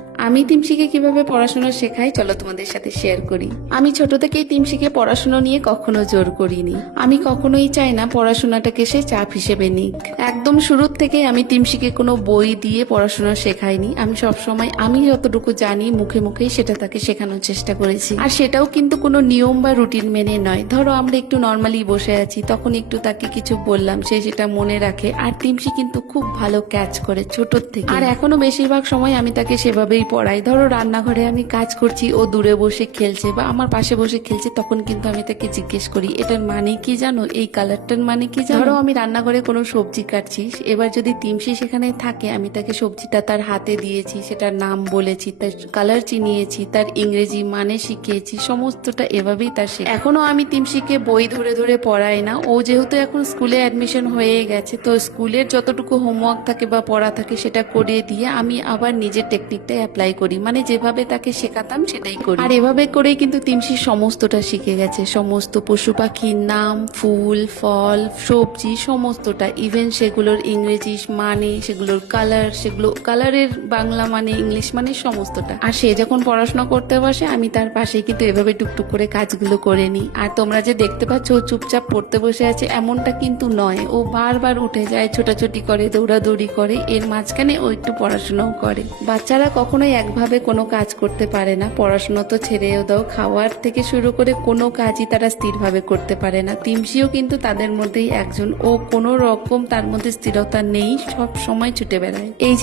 আমি তিমশিকে কিভাবে পড়াশোনা শেখাই চলো তোমাদের সাথে শেয়ার করি। আমি ছোট থেকেই তিমশিকে পড়াশোনা নিয়ে কখনো জোর করিনি। আমি কখনোই চাই না পড়াশোনাটাকে সে চাপ হিসেবে নিক। একদম শুরুর থেকে আমি তিমশিকে কোনো বই দিয়ে পড়াশোনা শেখাইনি। আমি সবসময় আমি যতটুকু জানি মুখে মুখেই সেটা তাকে শেখানোর চেষ্টা করেছি। আর সেটাও কিন্তু কোনো নিয়ম বা রুটিন মেনে নয়। ধরো আমরা একটু নর্মালি বসে আছি, তখন একটু তাকে কিছু বললাম, সে সেটা মনে রাখে। আর তিমশি কিন্তু খুব ভালো ক্যাচ করে ছোটর থেকে। আর এখনো বেশিরভাগ সময় আমি তাকে সেভাবেই পড়াই। ধরো রান্নাঘরে আমি কাজ করছি, ও দূরে বসে খেলছে বা আমার পাশে বসে খেলছে, তখন কিন্তু আমি তাকে জিজ্ঞেস করি এটার মানে কি জানো, এই কালারটার মানে কি জানো। ধরো আমি রান্নাঘরে কোনো সবজি কাটছি, এবার যদি তিমশি সেখানে থাকে, আমি তাকে সবজিটা তার হাতে দিয়েছি, সেটার নাম বলেছি, তার কালার চিনিয়েছি, তার ইংরেজি মানে শিখিয়েছি, সমস্তটা এভাবেই তার শেখা। এখনো আমি তিমশিকে বই ধরে ধরে পড়াই না। ও যেহেতু এখন স্কুলে অ্যাডমিশন হয়ে গেছে, তো স্কুলের যতটুকু হোমওয়ার্ক থাকে বা পড়া থাকে সেটা করিয়ে দিয়ে আমি আবার নিজের টেকনিকটা অ্যাপ্লাই করি। মানে যেভাবে তাকে শেখাতাম সেটাই করি। আর এভাবে করেই কিন্তু তিমশি সমস্তটা শিখে গেছে। সমস্ত পশু পাখির নাম, ফুল ফল, সবজি, সমস্তটা। ইভেন সেগুলোর ইংরেজি মানে, সেগুলোর কালার, সেগুলো কালারের বাংলা মানে, ইংলিশ মানে, সমস্তটা। আর সে যখন পড়াশোনা করতে বসে, আমি তার পাশে কিন্তু এভাবে টুকটুক করে কাজগুলো করে নিই। আর তোমরা যে দেখতে পাচ্ছ ও চুপচাপ পড়তে বসে আছে, এমনটা কিন্তু নয়। ও বারবার উঠে যায়, ছোটাছুটি করে, দৌড়াদৌড়ি করে, এর মাঝখানে ও একটু পড়াশোনাও করে। বাচ্চারা কখনোই একভাবে কোনো কাজ করতে পারে না। পড়াশোনা তো ছেড়েও দাও, খাওয়ার থেকে শুরু করে কোনো কাজই তারা স্থিরভাবে করতে পারে না। তিমশিও কিন্তু তাদের মধ্যেই একজন। ও কোনো রকম তার মধ্যে স্থিরতা নেই, সব সময় ছুটে বেড়ায়। এই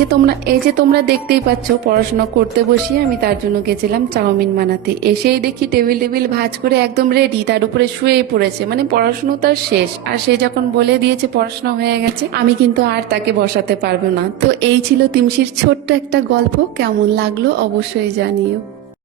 যে তোমরা দেখতেই পাচ্ছ, পড়াশোনা করতে বসিয়ে আমি তার জন্য গেছিলাম চাউমিন বানাতে। এসেই দেখি টেবিল টেবিল ভাঁজ করে একদম রেডি, তার উপরে শুয়ে পড়েছে। মানে পড়াশোনা তার শেষ। আর সে যখন বলে দিয়েছে পড়াশোনা হয়ে গেছে, আমি কিন্তু আর তাকে বসাতে পারবো না। তো এই ছিল তিমশির ছোট্ট একটা গল্প। কেমন লাগলো অবশ্যই জানিও।